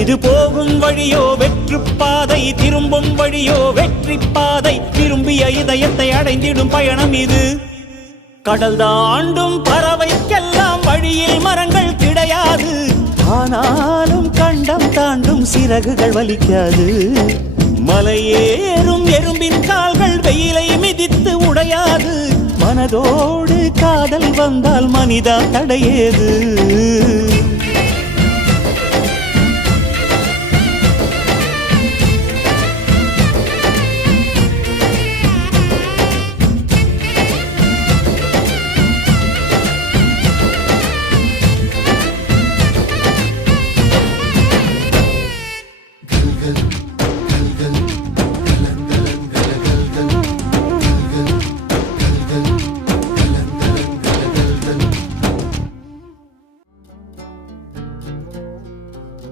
இது போகும் வழியோ வெற்று பாதை, திரும்பும் வழியோ வெற்றி பாதை. விரும்பிய இதயத்தை அடைந்திடும் பயணம் இது. கடல் தாண்டும் பறவைக்கெல்லாம் வழியில் மரங்கள் கிடையாது. ஆனாலும் கண்டம் தாண்டும் சிறகுகள் வலிக்காது. மலையேறும் எறும்பின் கால்கள் வெயிலை மிதித்து உடையாது. மனதோடு காதல் வந்தால் மனிதா தடையேது.